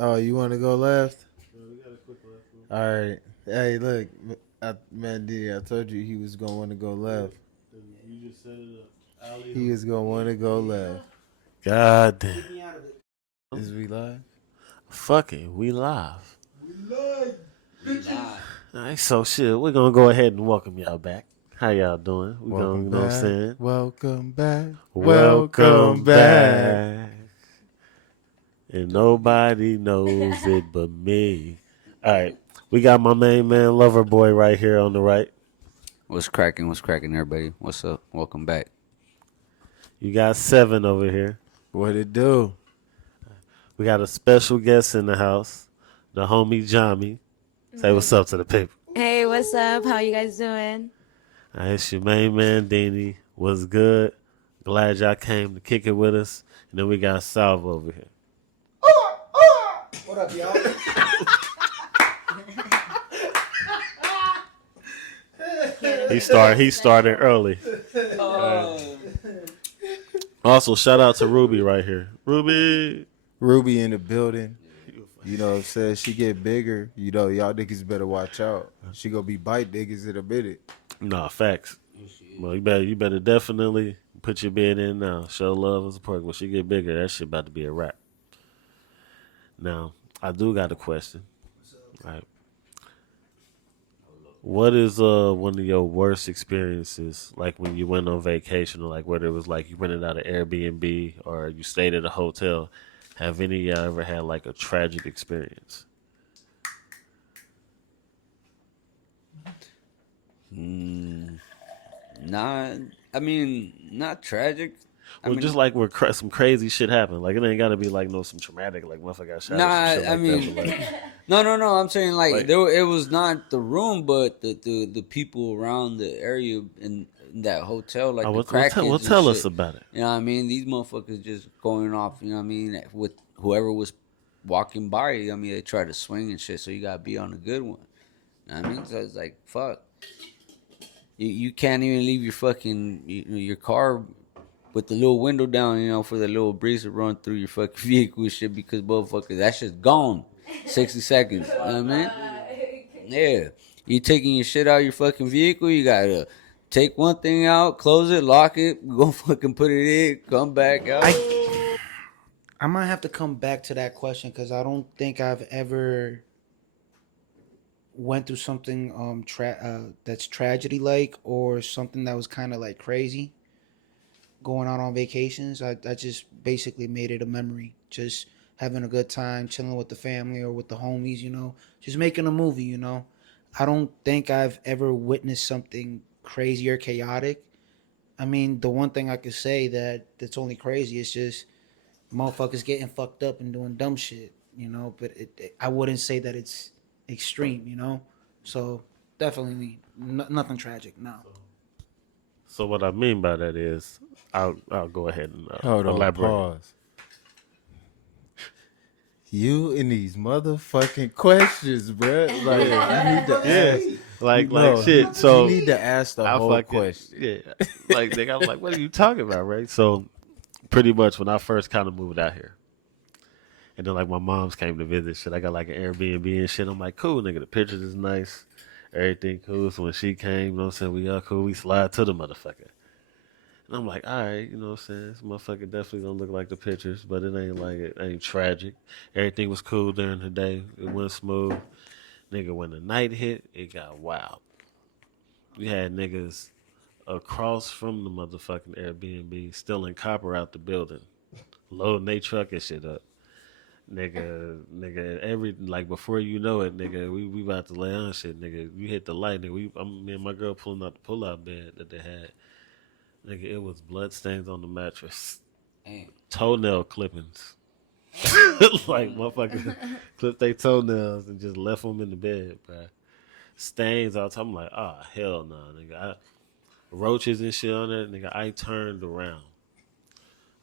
Oh, you want to go left? All right. Hey, look, man, D, I told you he was gonna want to go left. You just set it up. He is gonna want to go left. God damn. Is we live? Fuck it, we live. We live. All right, so shit, we're gonna go ahead and welcome y'all back. How y'all doing? We gonna, Welcome you know what I'm back. saying? Welcome back. Welcome back. And nobody knows it but me. All right, we got my main man, Lover Boy, right here on the right. What's cracking? What's cracking, everybody? What's up? Welcome back. You got Seven over here. What it do? We got a special guest in the house, the homie Jami. Say what's up to the people. Hey, what's up? How you guys doing? All right, it's your main man, Deanie. What's good? Glad y'all came to kick it with us. And then we got Salvo over here. What up, y'all? He started early. Also, shout out to Ruby right here. Ruby. Ruby in the building. You know what I'm saying? She get bigger. You know, y'all niggas better watch out. She gonna be bite niggas in a minute. Nah, facts. Well, you better definitely put your bid in now. Show love and support. When she get bigger, that shit about to be a wrap. Now, I do got a question. Right. What is one of your worst experiences, like when you went on vacation, or like whether it was like you rented out an Airbnb or you stayed at a hotel? Have any of y'all ever had like a tragic experience? Nah, I mean, not tragic. Well, just like where some crazy shit happened. Like it ain't got to be like some traumatic, like motherfucker got shot. Nah, or some shit I like mean, that, but, like, no. I'm saying like, Like- it was not the room, but the people around the area in that hotel, like the crackheads. Tell and us shit. about it. You know what I mean? These motherfuckers just going off. You know what I mean? With whoever was walking by. I mean, they try to swing and shit. So you gotta be on a good one. You know what I mean? So it's like, fuck. You can't even leave your fucking your car with the little window down, for the little breeze to run through your fucking vehicle and shit, because motherfucker, that shit's gone. 60 seconds. You know what I mean? Yeah. You taking your shit out of your fucking vehicle, you gotta take one thing out, close it, lock it, go fucking put it in, come back out. I might have to come back to that question because I don't think I've ever went through something that's tragedy like, or something that was kind of like crazy going on vacations. I just basically made it a memory, just having a good time, chilling with the family or with the homies, just making a movie. I don't think I've ever witnessed something crazy or chaotic. I mean, the one thing I could say that's only crazy is just motherfuckers getting fucked up and doing dumb shit, but I wouldn't say that it's extreme. So definitely nothing tragic. No. So what I mean by that is, I'll go ahead and Hold on. elaborate. Pause. You and these motherfucking questions, bruh. Like you need to ask. Like shit. So you need to ask the whole question. Yeah. Like they got like, what are you talking about, right? So pretty much when I first kind of moved out here, and then like my mom's came to visit, shit, I got like an Airbnb and shit. I'm like, cool, nigga. The pictures is nice, everything cool. So when she came, you know what I'm saying, we all cool. We slide to the motherfucker. And I'm like, all right, you know what I'm saying? This motherfucker definitely gonna look like the pictures, but it ain't tragic. Everything was cool during the day. It went smooth. Nigga, when the night hit, it got wild. We had niggas across from the motherfucking Airbnb stealing copper out the building, loading they truck and shit up. Nigga, like before you know it, nigga, we about to lay on shit, nigga. You hit the light, nigga. Me and my girl pulling out the pull-out bed that they had. Nigga, it was blood stains on the mattress. Damn. Toenail clippings. Like, motherfuckers clipped their toenails and just left them in the bed, bro. Stains all the time. I'm like, hell no, nigga. Roaches and shit on there, nigga. I turned around.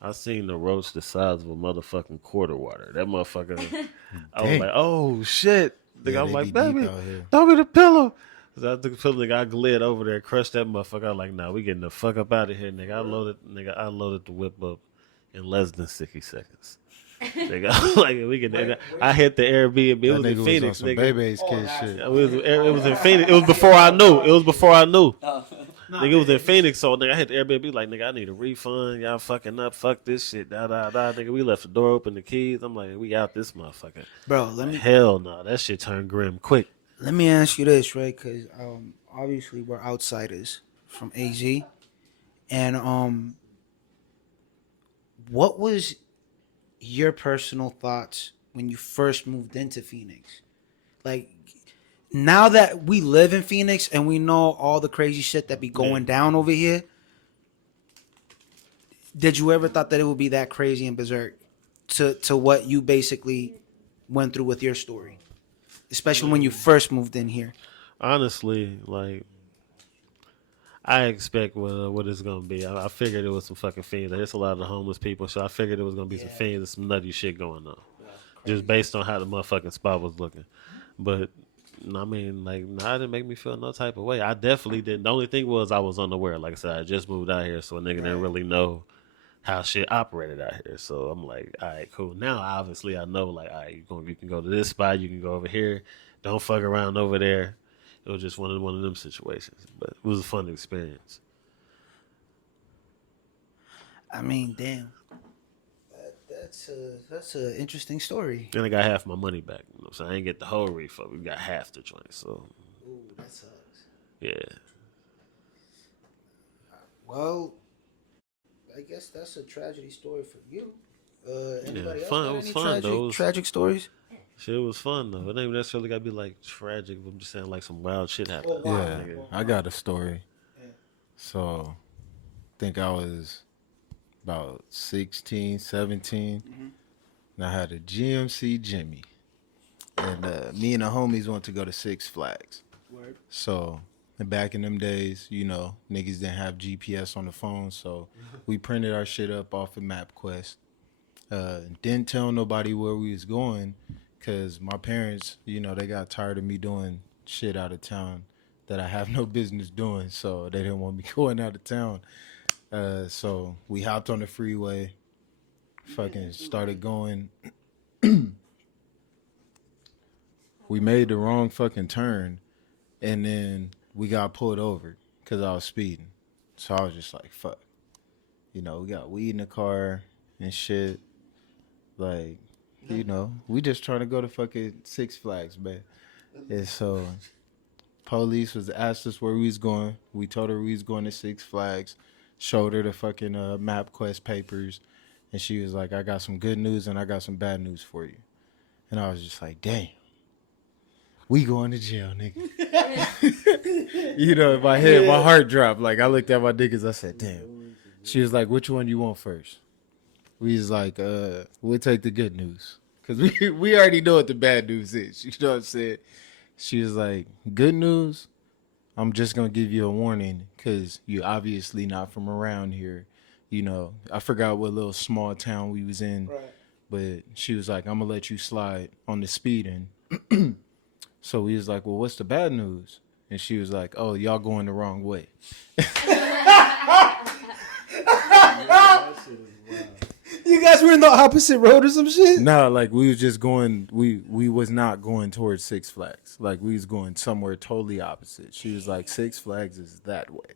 I seen the roach the size of a motherfucking quarter water. That motherfucker. I was like, oh, shit. Nigga, Yeah, I'm they like, be baby, deep out here. throw me the pillow. So I took the pillow, nigga. I glid over there, crushed that motherfucker. I was like, nah, we getting the fuck up out of here, nigga. I loaded the whip up in less than 60 seconds. Nigga, like we can. I hit the Airbnb. It That was in nigga was on Phoenix, some nigga. Bebe's kid shit. It was in Phoenix. It was before I knew. Nigga, it was in Phoenix, so nigga, I hit the Airbnb like, nigga, I need a refund. Y'all fucking up. Fuck this shit. Da da da. Nigga, we left the door open, the keys. I'm like, we out this motherfucker. Bro, Hell no, that shit turned grim quick. let me ask you this, right? Because obviously we're outsiders from AZ, and what was your personal thoughts when you first moved into Phoenix? Like, now that we live in Phoenix and we know all the crazy shit that be going down over here, did you ever thought that it would be that crazy and berserk to what you basically went through with your story, especially when you first moved in here? Honestly, like, I expect what it's gonna be. I figured it was some fucking fiends. There's a lot of the homeless people, so I figured it was gonna be some fiends and some nutty shit going on, just based on how the motherfucking spot was looking. But I mean, like, it didn't make me feel no type of way. I definitely didn't. The only thing was I was unaware. Like I said, I just moved out here, so a nigga didn't really know how shit operated out here. So I'm like, all right, cool. Now, obviously, I know, like, all right, you can go to this spot, you can go over here. Don't fuck around over there. It was just one of them situations, but it was a fun experience. I mean, damn, that's a interesting story. And I got half my money back. You know what I'm saying? I didn't get the whole refund. We got half the joint. So, Ooh, that sucks. yeah. Well, I guess that's a tragedy story for you. Anybody else fun. got It was any fun, though. tragic stories? Shit was fun, though. It ain't necessarily got to be, like, tragic. I'm just saying, like, some wild shit happened. Oh, wow. Yeah, I got a story. So, I think I was about 16, 17. And I had a GMC Jimmy. And me and the homies went to go to Six Flags. Word. So, back in them days, you know, niggas didn't have GPS on the phone. So, we printed our shit up off of MapQuest. Didn't tell nobody where we was going. Because my parents, you know, they got tired of me doing shit out of town that I have no business doing. So they didn't want me going out of town. So we hopped on the freeway, fucking started going. We made the wrong fucking turn. And then we got pulled over because I was speeding. So I was just like, fuck. You know, we got weed in the car and shit. Like, you know, we just trying to go to fucking Six Flags, man. And so, police was asked us where we was going. We told her we was going to Six Flags. Showed her the fucking MapQuest papers. And she was like, I got some good news and I got some bad news for you. And I was just like, damn. We going to jail, nigga. You know, in my head, my heart dropped. Like, I looked at my niggas, I said, damn. She was like, which one you want first? We was like, we'll take the good news. Because we already know what the bad news is. You know what I'm saying? She was like, good news, I'm just going to give you a warning because you're obviously not from around here. You know, I forgot what little small town we was in. Right. But she was like, I'm going to let you slide on the speeding. So we was like, well, what's the bad news? And she was like, oh, y'all going the wrong way. You guys were in the opposite road or some shit? No, like we was just going, we was not going towards Six Flags. Like we was going somewhere totally opposite. She was like, Six Flags is that way.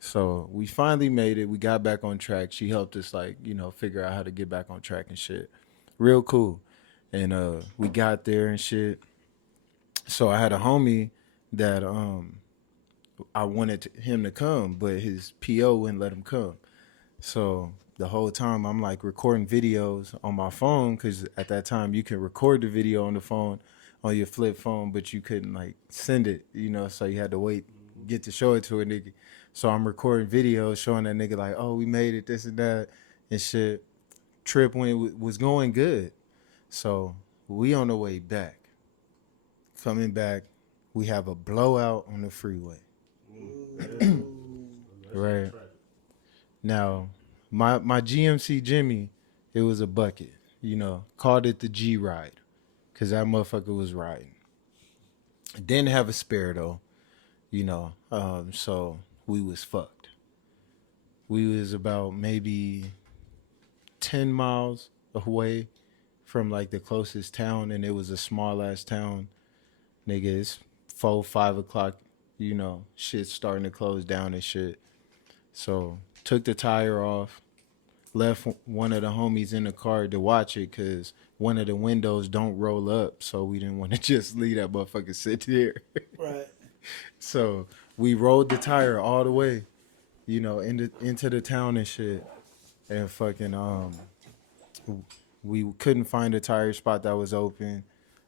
So we finally made it. We got back on track. She helped us like, you know, figure out how to get back on track and shit. Real cool. And we got there and shit. So I had a homie that I wanted him to come, but his PO wouldn't let him come. So the whole time I'm like recording videos on my phone because at that time you can record the video on the phone, on your flip phone, but you couldn't like send it, you know, so you had to wait, get to show it to a nigga. So I'm recording videos showing that nigga like, oh, we made it, this and that and shit. Trip was going good. So we on the way back. Coming back, we have a blowout on the freeway. Right. Now, my GMC Jimmy, it was a bucket, you know, called it the G ride because that motherfucker was riding. Didn't have a spare though, you know, so we was fucked. We was about maybe 10 miles away from like the closest town, and it was a small ass town. Nigga, it's 4, 5 o'clock. You know, shit's starting to close down and shit. So took the tire off, left one of the homies in the car to watch it because one of the windows don't roll up. So we didn't want to just leave that motherfucker sit there. Right. So we rolled the tire all the way, you know, into the town and shit. And fucking we couldn't find a tire spot that was open.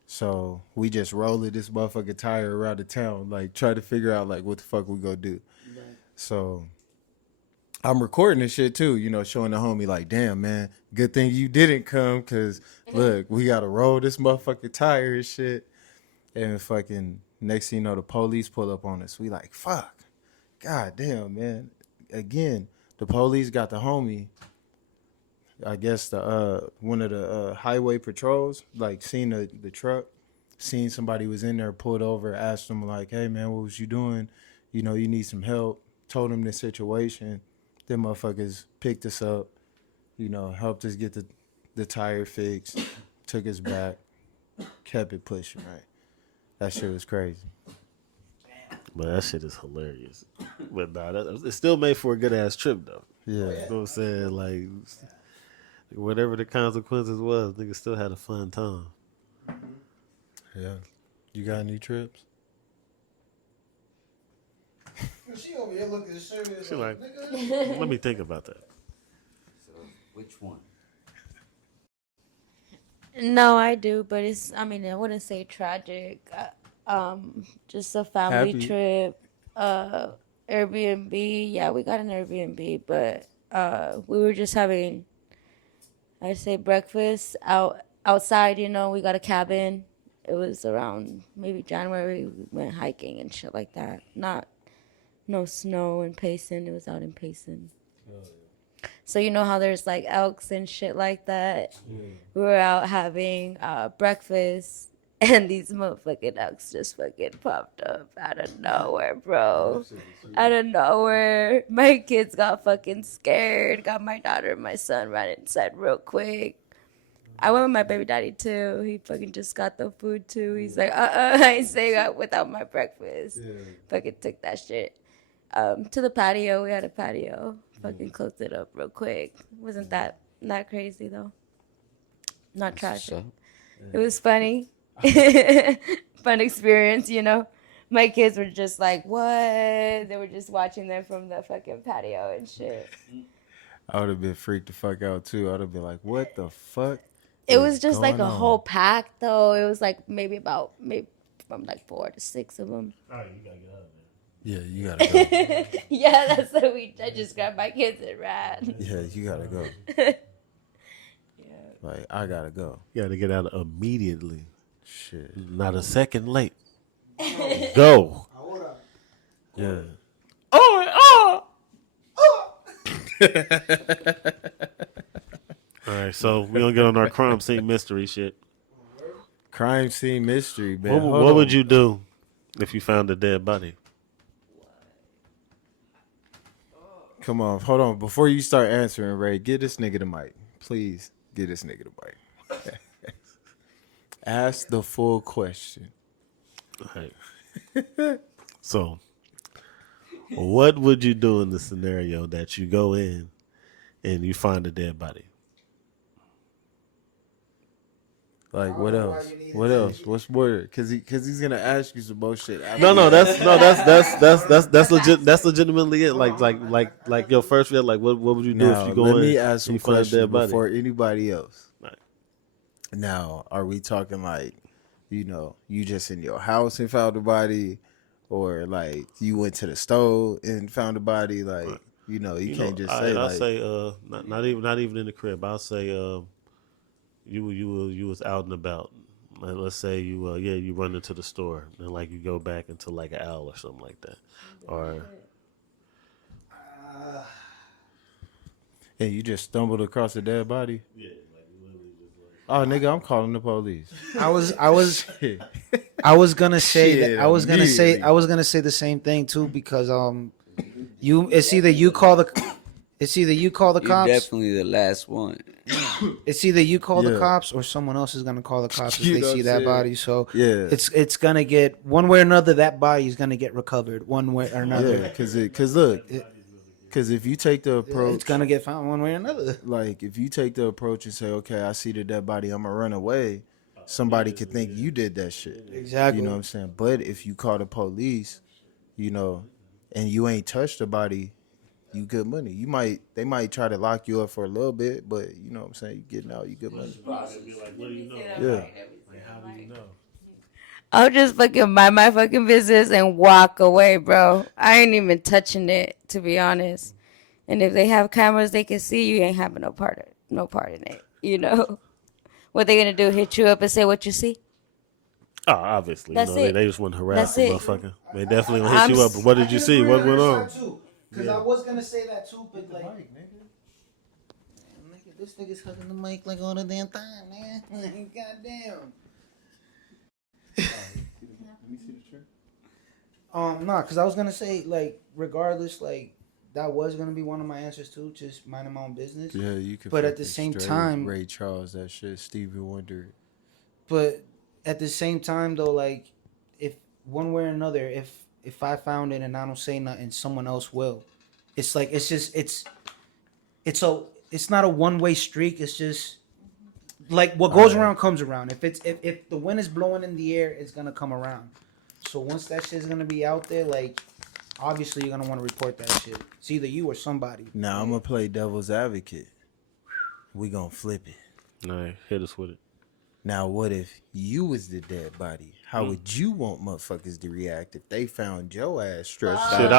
So we just rolled this motherfucking tire around the town, like try to figure out like what the fuck we gonna do. Right. So I'm recording this shit too, you know, showing the homie like, damn man, good thing you didn't come, cause look, we gotta roll this motherfucking tire and shit. And fucking next thing you know, the police pull up on us. We like, fuck, god damn man. Again, the police got the homie. I guess the one of the highway patrols, like seen the truck, seen somebody was in there, pulled over, asked them like, hey man, what was you doing? You know, you need some help. Told them the situation. Them motherfuckers picked us up, you know, helped us get the tire fixed, took us back, kept it pushing, right? That shit was crazy. But that shit is hilarious. But nah, it still made for a good ass trip though. Yeah. You know what I'm saying? Like, whatever the consequences was, niggas still had a fun time. Yeah. You got any trips? She over here looking serious. She like, let me think about that. So, which one? No, I do, but I wouldn't say tragic. Just a family Happy. trip. Airbnb. Yeah, we got an Airbnb, but we were just having, I'd say, breakfast outside. You know, we got a cabin. It was around maybe January. We went hiking and shit like that. No snow in Payson. It was out in Payson. So you know how there's like elks and shit like that. Yeah. We were out having breakfast, and these motherfucking elks just fucking popped up out of nowhere, bro. Out of nowhere, my kids got fucking scared. Got my daughter and my son ran inside real quick. I went with my baby daddy too. He fucking just got the food too. He's like, I ain't staying out without my breakfast. Yeah. Fucking took that shit to the patio. We had a patio. Fucking closed it up real quick. Wasn't that crazy though? Not tragic. It was funny. Fun experience, you know. My kids were just like, what? They were just watching them from the fucking patio and shit. I would have been freaked the fuck out too. I would have been like, what the fuck? It was just like a whole pack though. It was like maybe from like 4 to 6 of them. All right, you gotta get out of there. Yeah, you gotta go. Yeah, that's what I just grabbed my kids and ran. Yeah, you gotta go. Yeah. Like, I gotta go. You gotta get out immediately. Shit. Not a second late. Go. Yeah. All right, so we gonna get on our crime scene mystery shit. Crime scene mystery, man. What would you do if you found a dead body? Come on, hold on. Before you start answering, Ray, get this nigga the mic. Please, get this nigga the mic. Ask the full question. All right. So, what would you do in the scenario that you go in and you find a dead body? Like, what else? What else? What's more? Cause he's gonna ask you some bullshit. That's legit. That's legitimately it. Like your first real. Like, what would you do if you go in? Let me ask some you find a questions dead body? before anybody else. Right. Now, are we talking like, you know, you just in your house and found a body, or like you went to the stove and found a body? Like, right. You know, you can't just say. I'll say not even in the crib. I'll say you was out and about. Like, let's say you run into the store and like you go back into like an owl or something like that, or and you just stumbled across a dead body. Yeah, like literally just like. Oh, nigga, I'm calling the police. I was gonna say that. I was gonna say the same thing too, because it's either you call the cops. You're definitely the last one. it's either you call the Yeah. cops or someone else is gonna call the cops if You they know what see I'm that saying? body. So Yeah. it's gonna get one way or another. That body is gonna get recovered one way or another. Yeah, cause if you take the approach, It's gonna get found one way or another. like if you take the approach and say, okay, I see the dead body, I'm gonna run away. Somebody could think you did that shit. Exactly. You know what I'm saying? But if you call the police, you know, and you ain't touched the body, you good money. They might try to lock you up for a little bit, but you know what I'm saying? You getting out, you good money. Yeah. I'll just fucking mind my fucking business and walk away, bro. I ain't even touching it, to be honest. And if they have cameras, they can see you ain't having no part in it. You know, what they gonna do? Hit you up and say what you see? Oh, obviously, That's it. they just want to harass That's the it. motherfucker. They definitely gonna hit you up. I'm But what did you see? What went on? Because I was gonna say that too, but like, this nigga's hugging the mic like all the damn time, man. Goddamn. Nah, because I was gonna say, like, regardless, like, that was gonna be one of my answers too, just minding my own business. Yeah, you could. But at the fucking same straight time- Ray Charles, that shit, Stevie Wonder. But at the same time, though, like, if one way or another, if I found it and I don't say nothing, someone else will. It's like it's not a one way streak. It's just like what goes around comes around. If the wind is blowing in the air, it's gonna come around. So once that shit's gonna be out there, like, obviously you're gonna want to report that shit. It's either you or somebody. Now I'm gonna play devil's advocate. We gonna flip it. All right, hit us with it. Now, what if you was the dead body? How would you want motherfuckers to react if they found your ass stretched out? Shit,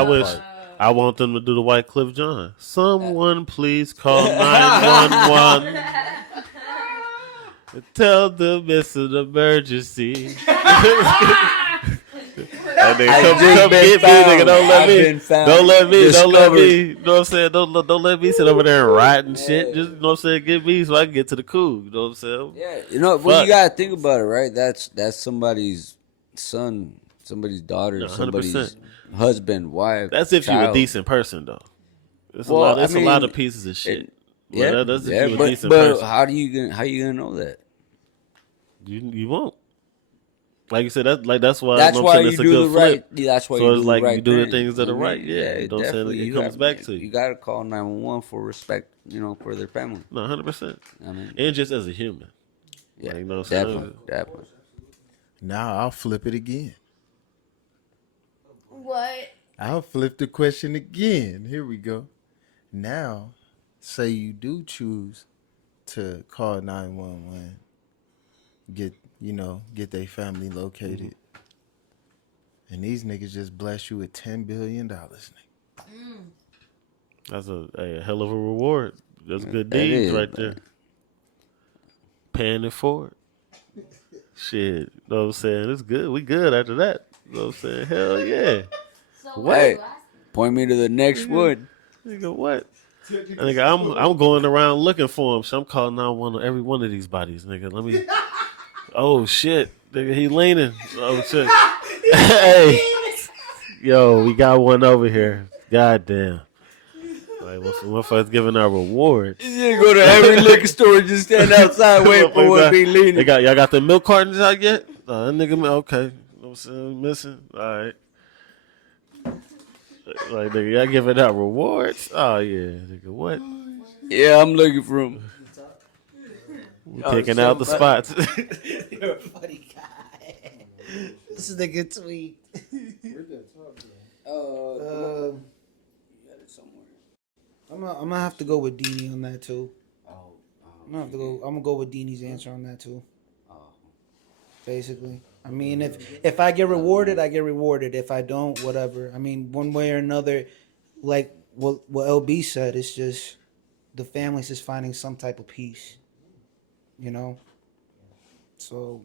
I want them to do the White Cliff John. Someone please call 911. Tell them it's an emergency. And then I've come just been get me, found. nigga. Don't I've let been me. found. Don't let me. Discovered. You know what I'm saying? Don't let me sit over there and riot and shit. Just, you know what I'm saying? Get me so I can get to the cool. You know what I'm saying? Yeah, you know, well, Fuck. you gotta think about it, right? That's somebody's son, somebody's daughter, No, 100%. somebody's husband, wife. That's if you're a child. decent person, though. It's Well, a lot. It's I a lot mean, of pieces of shit. Yeah, Well, that's if yeah, you're a but decent person. how you gonna know that? You won't. Like you said, that's why. That's I'm why saying you it's a do good the right. flip. That's why So you it's do like the right you do the thing. things that are I mean, right. Yeah, you know what I'm saying? definitely. It comes back to you. You gotta call 911 for respect, you know, for their family. No, 100%. I mean, And just as a human. yeah, you know what I'm saying? definitely. Now I'll flip it again. What? I'll flip the question again. Here we go. Now, say you do choose to call 911, get their family located, and these niggas just bless you with $10 billion. Nigga. That's a hell of a reward. That's good That deeds is, right there. man. Paying it forward. Shit. You know what I'm saying? It's good. We good after that. You know what I'm saying? Hell yeah. So What? Hey, point me to the next one. Nigga, what? Nigga, I'm going around looking for him. So I'm calling 911 on every one of these bodies, nigga. Let me. Oh shit, nigga, he leaning. Oh shit. Hey, yo, we got one over here. Goddamn. Like, motherfuckers giving our rewards. You just go to every liquor store and just stand outside waiting for one to be leaning. Y'all got the milk cartons out yet? That nigga, okay. You know what I'm saying? Missing. All right. Like, nigga, y'all giving out rewards? Oh, yeah. Nigga, what? Yeah, I'm looking for him. We picking out the spots. You're a funny guy. This nigga tweet. I'm gonna have to go with Deanie on that too. I'm gonna go with Deanie's answer on that too. Basically, I mean, if I get rewarded, I get rewarded. If I don't, whatever. I mean, one way or another, like what LB said, it's just the family's just finding some type of peace, you know. So,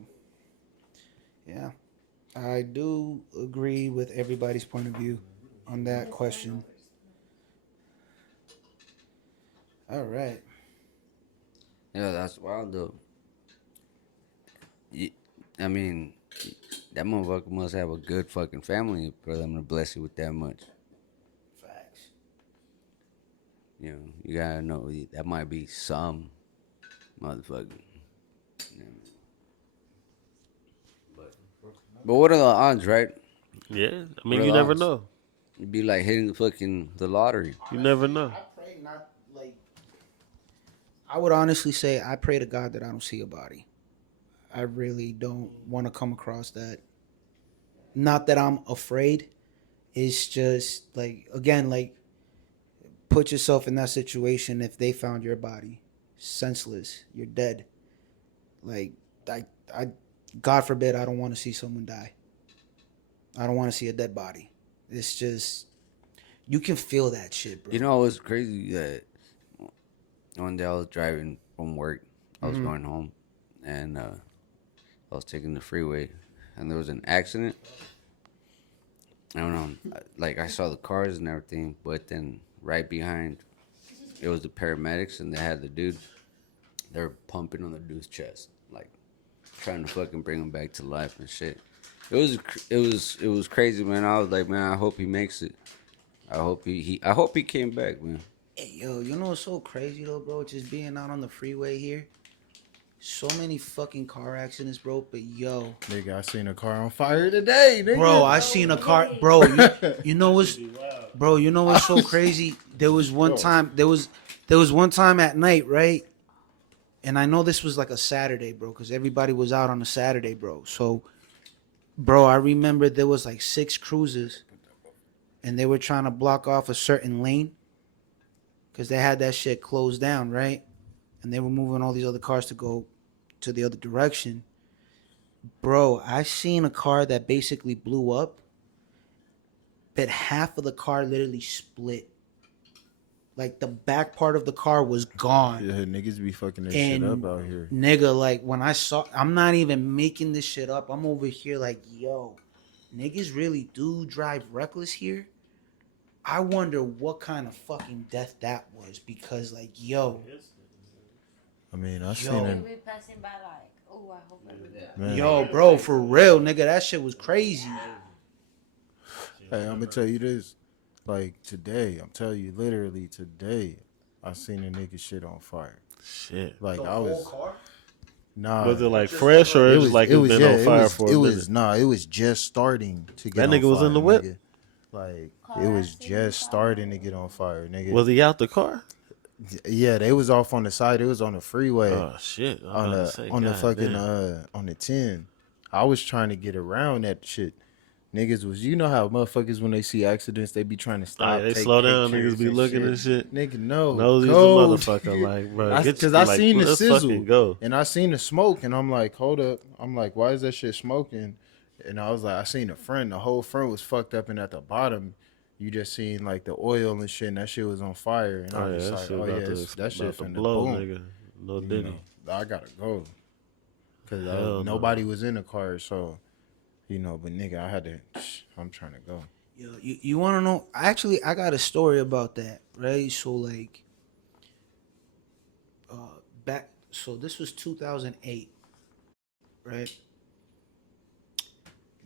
yeah, I do agree with everybody's point of view on that question. All right. Yeah, that's wild though. I mean, that motherfucker must have a good fucking family for them to bless you with that much. Facts. You know, you gotta know that might be some motherfucker. Yeah. But what are the odds, right? Yeah, I What mean, are you the never odds? know. It'd be like hitting the lottery. You never know. I pray not like. I would honestly say I pray to God that I don't see a body. I really don't want to come across that. Not that I'm afraid. It's just like again, like put yourself in that situation. If they found your body senseless, you're dead. Like I, God forbid, I don't want to see someone die. I don't want to see a dead body. It's just you can feel that shit, bro. You know, it was crazy that one day I was driving from work. I was going home, and I was taking the freeway, and there was an accident. I don't know, like I saw the cars and everything, but then right behind, it was the paramedics, and they had the dude. They're pumping on the dude's chest, like trying to fucking bring him back to life and shit. It was crazy, man. I was like, man, I hope he makes it. I hope I hope he came back, man. Hey, yo, you know what's so crazy though, bro? Just being out on the freeway here. So many fucking car accidents, bro. But yo, Nigga, I seen a car on fire today, nigga. bro, I seen a car, bro. You know what's, bro? You know what's so crazy? There was one time. There was one time at night, right? And I know this was like a Saturday, bro, because everybody was out on a Saturday, bro. So, bro, I remember there was like 6 cruises, and they were trying to block off a certain lane because they had that shit closed down, right? And they were moving all these other cars to go to the other direction. Bro, I seen a car that basically blew up, but half of the car literally split. Like the back part of the car was gone. Yeah, niggas be fucking this shit And up out here. nigga, like when I saw, I'm not even making this shit up. I'm over here like, yo, niggas really do drive reckless here. I wonder what kind of fucking death that was because, like, yo, I mean, I Yo. seen it. We passing by like, oh, I hope everything. Man. yo, bro, for real, nigga, that shit was crazy. Hey, I'm gonna tell you this. Like today, I'm telling you, literally today, I seen a nigga shit on fire. Shit. Like I was, nah. Was it like fresh or it was like it was been yeah, on fire it was, for a it minute? was nah. It was just starting to get. That on nigga was fire, in the whip? nigga. Like it was just starting to get on fire, nigga. Was he out the car? Yeah, they was off on the side. It was on the freeway. Oh shit! I'm on about the to say, on the God fucking damn. on the 10. I was trying to get around that shit. Niggas was, you know how motherfuckers when they see accidents they be trying to stop. They take slow down, pictures niggas be looking and shit. Nigga, no, Nosy as a go. motherfucker, like, bro. Because I seen the let's sizzle fucking go. and I seen the smoke and I'm like, hold up. I'm like, why is that shit smoking? And I was like, I seen a front. The whole front was fucked up, and at the bottom, you just seen like the oil and shit, and that shit was on fire. And I Oh yeah, was that like, shit oh about yeah, to, that shit about to finna blow, boom. nigga. No You diddy. know, I gotta go because Hell no. nobody was in the car, so you know. But nigga, I had to. I'm trying to go. Yo, you want to know? I got a story about that, right? So like, back. So this was 2008, right?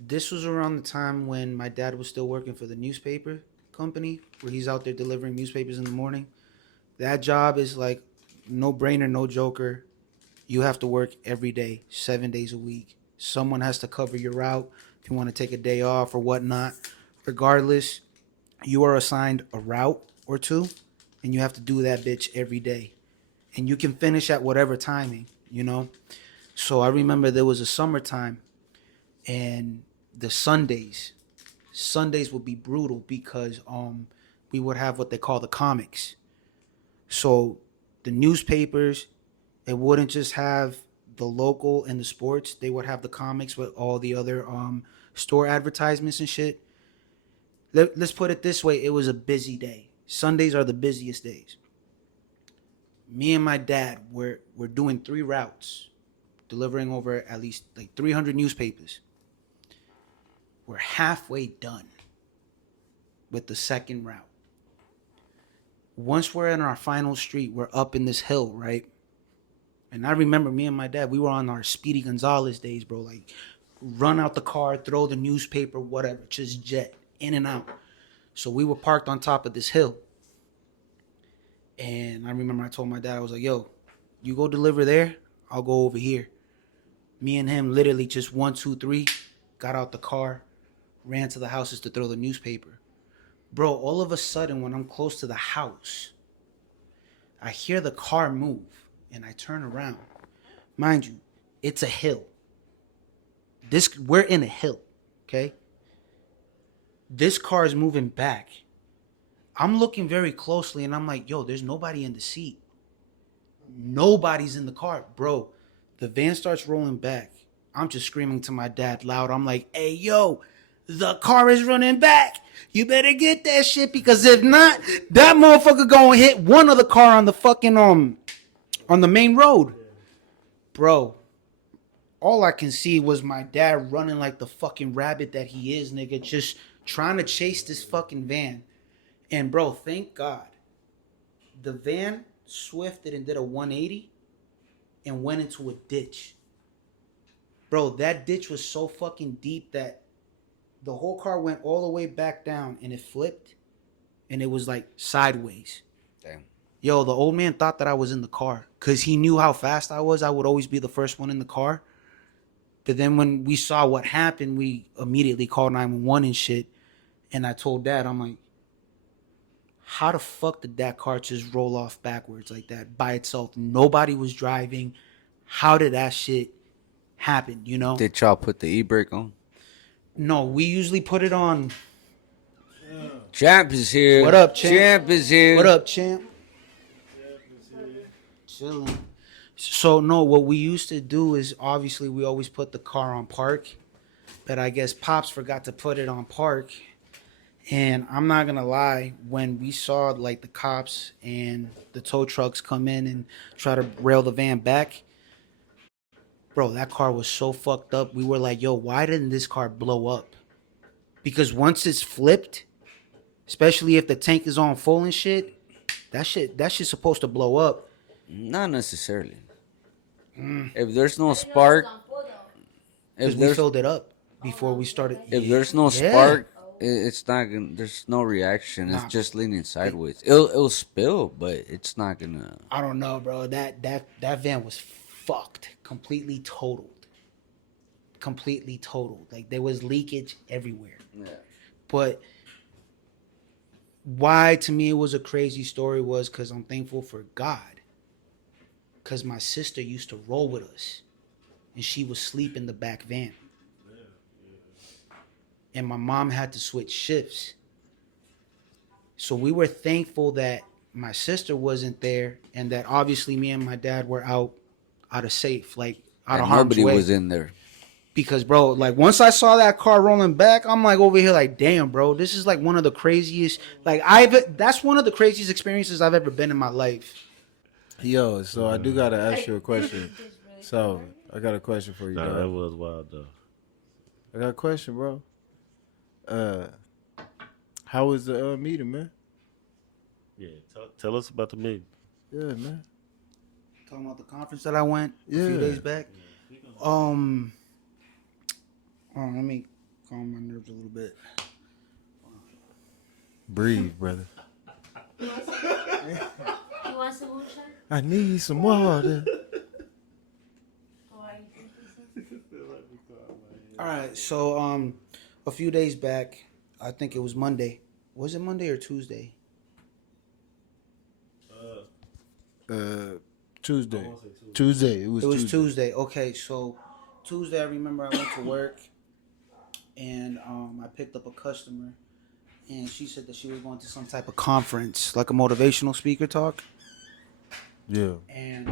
This was around the time when my dad was still working for the newspaper company, where he's out there delivering newspapers in the morning. That job is like no brainer, no joker. You have to work every day, 7 days a week. Someone has to cover your route if you want to take a day off or whatnot. Regardless, you are assigned a route or two, and you have to do that bitch every day. And you can finish at whatever timing, you know? So I remember there was a summertime, and the Sundays would be brutal because we would have what they call the comics. So the newspapers, it wouldn't just have the local and the sports. They would have the comics with all the other store advertisements and shit. Let's put it this way. It was a busy day. Sundays are the busiest days. Me and my dad, we're doing 3 routes, delivering over at least like 300 newspapers. We're halfway done with the second route. Once we're in our final street, we're up in this hill, right? And I remember me and my dad, we were on our Speedy Gonzalez days, bro. Like, run out the car, throw the newspaper, whatever, just jet in and out. So we were parked on top of this hill. And I remember I told my dad, I was like, yo, You go deliver there, I'll go over here. Me and him literally just 1, 2, 3, got out the car, ran to the houses to throw the newspaper. Bro, all of a sudden when I'm close to the house, I hear the car move and I turn around. Mind you, it's a hill. We're in a hill, okay? This car is moving back. I'm looking very closely and I'm like, yo, there's nobody in the seat. Nobody's in the car. Bro, the van starts rolling back. I'm just screaming to my dad loud. I'm like, hey, yo, the car is running back. You better get that shit, because if not, that motherfucker gonna hit one other car on the fucking on the main road. Bro, all I can see was my dad running like the fucking rabbit that he is, nigga, just trying to chase this fucking van. And bro, thank God, the van swifted and did a 180 and went into a ditch. Bro, that ditch was so fucking deep that the whole car went all the way back down and it flipped and it was like sideways. Damn. Yo, the old man thought that I was in the car because he knew how fast I was. I would always be the first one in the car. But then when we saw what happened, we immediately called 911 and shit. And I told Dad, I'm like, how the fuck did that car just roll off backwards like that by itself? Nobody was driving. How did that shit happen, you know? Did y'all put the e-brake on? No, we usually put it on. Champ is here. What up, Champ? Champ is here. What up, Champ? Chilling. So, no, what we used to do is obviously we always put the car on park. But I guess Pops forgot to put it on park. And I'm not going to lie, when we saw like the cops and the tow trucks come in and try to rail the van back, bro, that car was so fucked up. We were like, yo, why didn't this car blow up? Because once it's flipped, especially if the tank is on full and shit, that shit's supposed to blow up. Not necessarily. If there's no spark, Because we filled it up before we started. if there's no Yeah. spark, it's not gonna. There's no reaction. Nah. It's just leaning sideways. It'll spill, but it's not gonna. I don't know, bro. That van was fucked. Completely totaled. Like there was leakage everywhere. Yeah. But why to me it was a crazy story was because I'm thankful for God. Because my sister used to roll with us. And she was asleep in the back van. And my mom had to switch shifts. So we were thankful that my sister wasn't there and that obviously me and my dad were out of safe, like out And of harm's nobody way. was in there. Because, bro, like once I saw that car rolling back, I'm like over here like, damn, bro, this is like one of the craziest, that's one of the craziest experiences I've ever been in my life. Yo, so I do gotta ask you a question. So I got a question for you, Nah, that dog. was wild though. I got a question, bro. How was the meeting, man? Yeah, tell us about the meeting. Yeah, man. Talking about the conference that I went a few Yeah. days back. Hold on, let me calm my nerves a little bit. Breathe, brother. You want some moonshine? I need some water. All right, so a few days back, I think it was Monday. Was it Monday or Tuesday? Tuesday. Tuesday. It was Tuesday. Okay, so Tuesday I remember I went to work and I picked up a customer and she said that she was going to some type of conference, like a motivational speaker talk. Yeah. And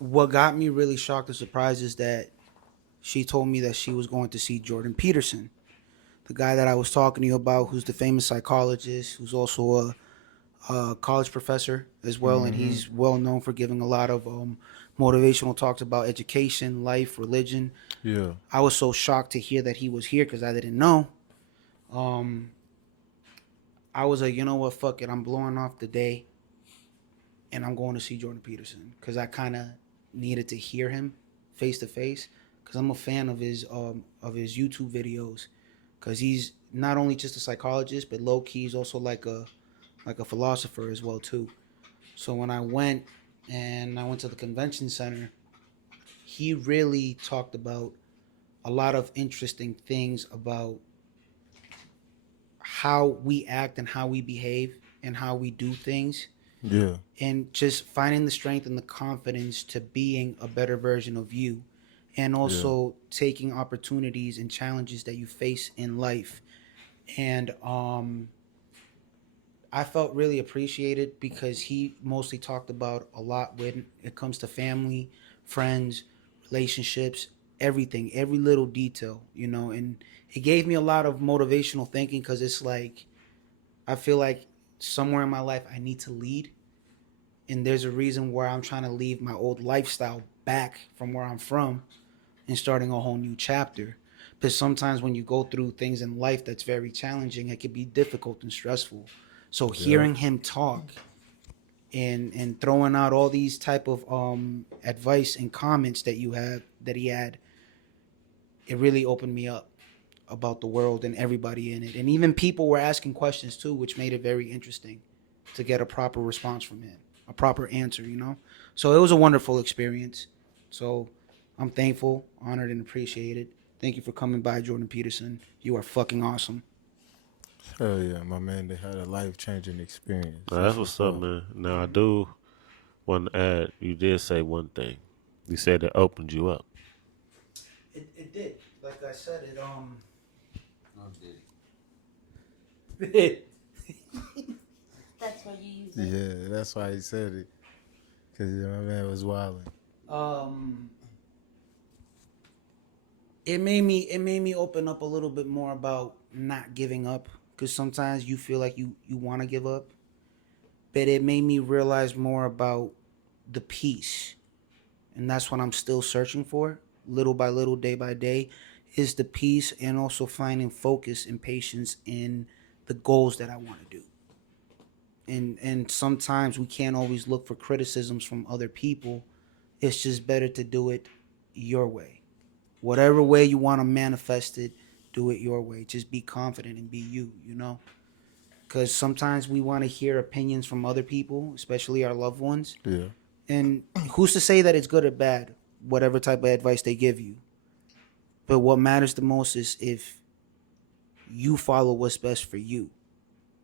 what got me really shocked and surprised is that she told me that she was going to see Jordan Peterson, the guy that I was talking to you about, who's the famous psychologist, who's also a college professor as well, and he's well known for giving a lot of motivational talks about education, life, religion. Yeah. I was so shocked to hear that he was here because I didn't know. I was like, you know what, fuck it, I'm blowing off the day, and I'm going to see Jordan Peterson because I kind of needed to hear him face to face because I'm a fan of his YouTube videos because he's not only just a psychologist, but low key he's also like a like a philosopher as well too. So when I went to the convention center, he really talked about a lot of interesting things about how we act and how we behave and how we do things, Yeah. and just finding the strength and the confidence to being a better version of you, and also taking opportunities and challenges that you face in life. And I felt really appreciated because he mostly talked about a lot when it comes to family, friends, relationships, everything, every little detail, and it gave me a lot of motivational thinking, because it's like I feel like somewhere in my life I need to lead, and there's a reason where I'm trying to leave my old lifestyle back from where I'm from and starting a whole new chapter. Because sometimes when you go through things in life that's very challenging, it can be difficult and stressful. So hearing him talk and throwing out all these type of advice and comments that he had, it really opened me up about the world and everybody in it. And even people were asking questions too, which made it very interesting to get a proper response from him, a proper answer, So it was a wonderful experience. So I'm thankful, honored, and appreciated. Thank you for coming by, Jordan Peterson. You are fucking awesome. Hell yeah, my man. They had a life-changing experience. Now, that's what's up, man. Now, I do want to add, you did say one thing. You said it opened you up. It did. Like I said, it Oh, did That's what you use. Yeah, that's why he said it. Because my man was wilding. It made me open up a little bit more about not giving up, because sometimes you feel like you want to give up, but it made me realize more about the peace, and that's what I'm still searching for, little by little, day by day, is the peace, and also finding focus and patience in the goals that I want to do. And sometimes we can't always look for criticisms from other people. It's just better to do it your way. Whatever way you want to manifest it, do it your way. Just be confident and be you, Because sometimes we want to hear opinions from other people, especially our loved ones. Yeah. And who's to say that it's good or bad, whatever type of advice they give you. But what matters the most is if you follow what's best for you,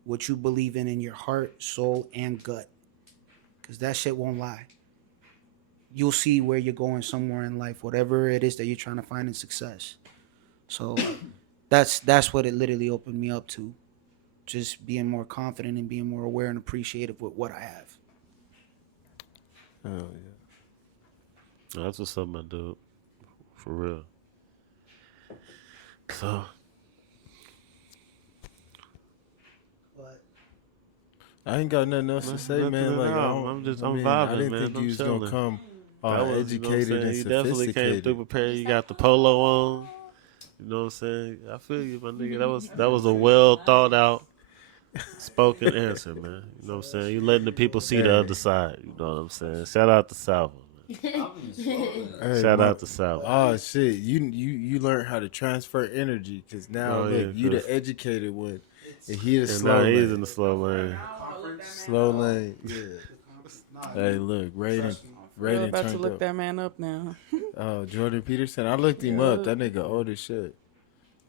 what you believe in your heart, soul, and gut. Because that shit won't lie. You'll see where you're going somewhere in life, whatever it is that you're trying to find in success. So that's what it literally opened me up to. Just being more confident and being more aware and appreciative with what I have. Hell yeah. That's what's up, my dude. For real. So, But I ain't got nothing else to say, nothing man. at Like all. I'm I'm vibing, vibing, I didn't man. think I'm you was chilling. gonna come that was, you know what I'm educated saying? and You definitely came sophisticated. through prepared. You got the polo on. You know what I'm saying? I feel you, my nigga. That was a well thought out, spoken answer, man. You know what I'm saying? You letting the people see the other side. You know what I'm saying? Shout out to Salvo, man. Hey, Shout my- out to Salvo. Oh shit! You learned how to transfer energy, because now Oh, look, yeah, you 'cause- the educated one, and he is And slow now he's lane. in the slow lane. Slow lane. Yeah. Hey, look, Raiden We're about to turned look up. that man up now. Oh, Jordan Peterson. I looked him up. That nigga old as shit.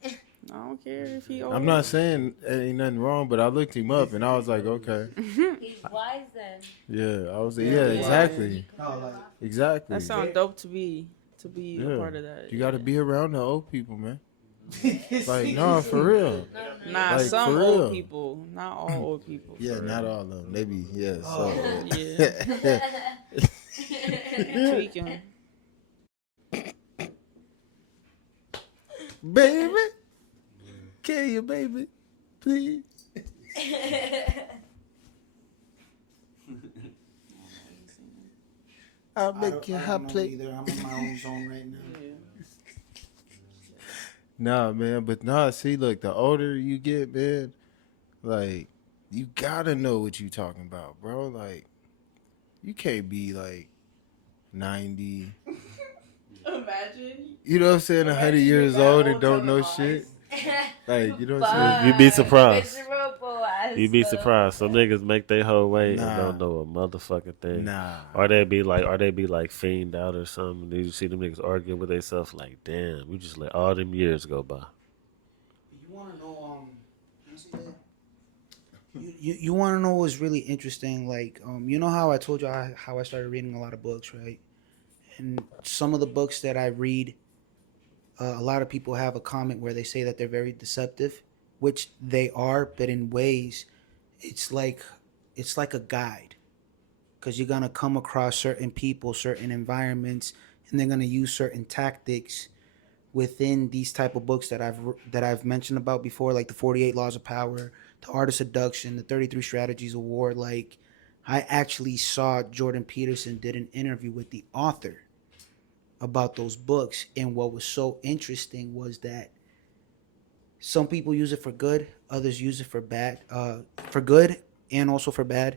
I don't care if he old. I'm not saying ain't nothing wrong, but I looked him up and I was like, okay, He's wise then. yeah. I was like, yeah, exactly, exactly. That sounds dope to be Yeah. a part of that. You got to be around the old people, man. Like, no, for real. Nah, like, some for old real. people, not all old people. Yeah, not all of them. Maybe, yeah. Yeah. Tweaking. Baby, can you, baby, please? I'll make you hot plate. I'm in my own zone right now. Nah, man, but nah, see, look, the older you get, man, like, you gotta know what you talking about, bro. Like, you can't be, like, 90. Imagine. You know what I'm saying? 100 years old and don't know shit. Like, you know what I'm saying? You'd be surprised. Miserable as You be surprised. Some niggas make their whole way and Nah. don't know a motherfucking thing. Nah. Or they be like fiend out or something. Did you see them niggas arguing with themselves? Like, damn, we just let all them years go by. You want to know? Can you see that? You want to know what's really interesting? Like, you know how I told you how I started reading a lot of books, right? And some of the books that I read, a lot of people have a comment where they say that they're very deceptive, which they are, but in ways, it's like a guide, because you're gonna come across certain people, certain environments, and they're gonna use certain tactics within these type of books that I've mentioned about before, like the 48 Laws of Power, the Art of Seduction, the 33 Strategies of War. Like, I actually saw Jordan Peterson did an interview with the author about those books, and what was so interesting was that some people use it for good, others use it for bad, for good and also for bad.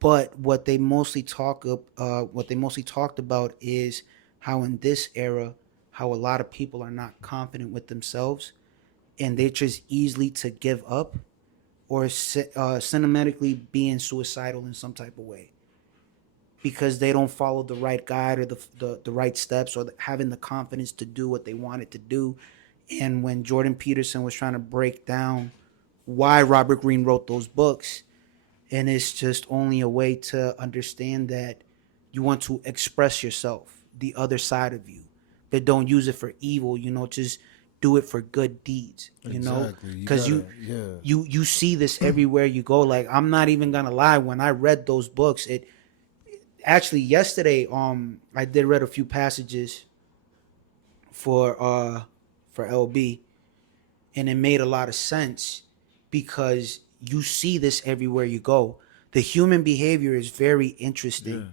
But what they mostly talked about is how in this era, how a lot of people are not confident with themselves, and they're just easily to give up or cinematically being suicidal in some type of way, because they don't follow the right guide or the right steps, or having the confidence to do what they wanted to do. And when Jordan Peterson was trying to break down why Robert Greene wrote those books, and it's just only a way to understand that you want to express yourself, the other side of you, but don't use it for evil, just do it for good deeds, Exactly. because Yeah. you see this everywhere you go. Like, I'm not even gonna lie, when I read those books, it actually yesterday I did read a few passages for LB, and it made a lot of sense, because you see this everywhere you go. The human behavior is very interesting, Yeah.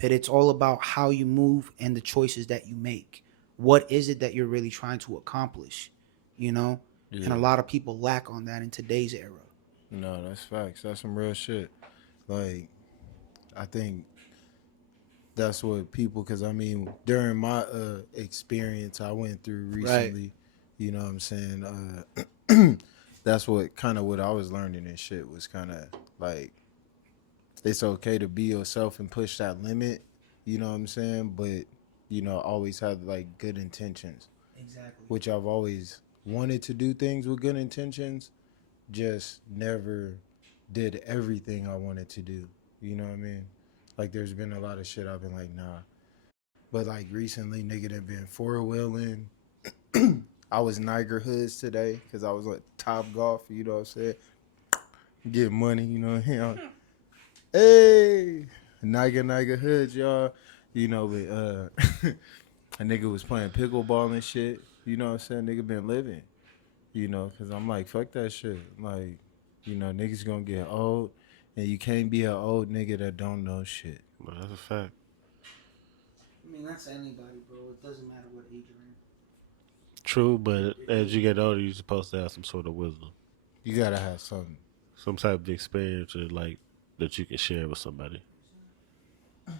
but it's all about how you move and the choices that you make. What is it that you're really trying to accomplish? And a lot of people lack on that in today's era. No, that's facts. That's some real shit. Like, I think that's what people, because I mean, during my experience I went through recently, you know what I'm saying? That's what I was learning and shit was kind of like, it's okay to be yourself and push that limit, you know what I'm saying? But, always have like good intentions, Exactly. which I've always wanted to do things with good intentions, just never did everything I wanted to do. You know what I mean? Like, there's been a lot of shit I've been like, nah. But like recently, nigga done been four-wheeling. I was Niger Hoods today because I was at Top Golf, you know what I'm saying? Get money, you know what I mean? Hey, Niger Hoods, y'all. But a nigga was playing pickleball and shit. You know what I'm saying? Nigga been living. Because I'm like, fuck that shit. Like, niggas gonna get old, and you can't be an old nigga that don't know shit. No, that's a fact. I mean, that's anybody, bro. It doesn't matter what age you're in. True, but as you get older, you're supposed to have some sort of wisdom, You gotta have something. some type of experience that you can share with somebody. I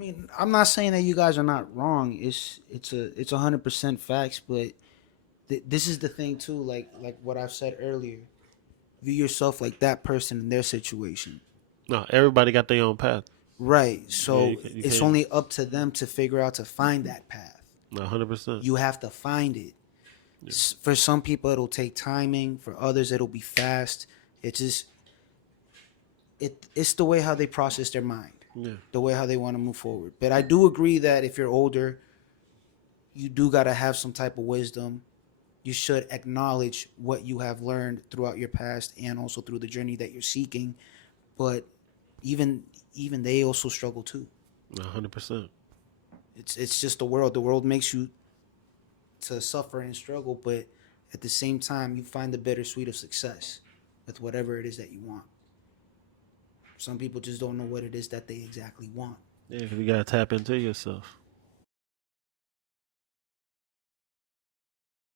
mean, I'm not saying that you guys are not wrong. It's 100% facts, but this is the thing too. Like what I've said earlier, view yourself like that person in their situation. No, everybody got their own path. Right. So you it's can't- only up to them to figure out to find that path. No, 100%. You have to find it. For some people, it'll take timing. For others, it'll be fast. It's the way how they process their mind, the way how they want to move forward. But I do agree that if you're older, you do got to have some type of wisdom. You should acknowledge what you have learned throughout your past and also through the journey that you're seeking. But even they also struggle too. 100%. It's just the world. The world makes you to suffer and struggle, but at the same time, you find the bittersweet of success with whatever it is that you want. Some people just don't know what it is that they exactly want. Yeah, 'cause you gotta tap into yourself.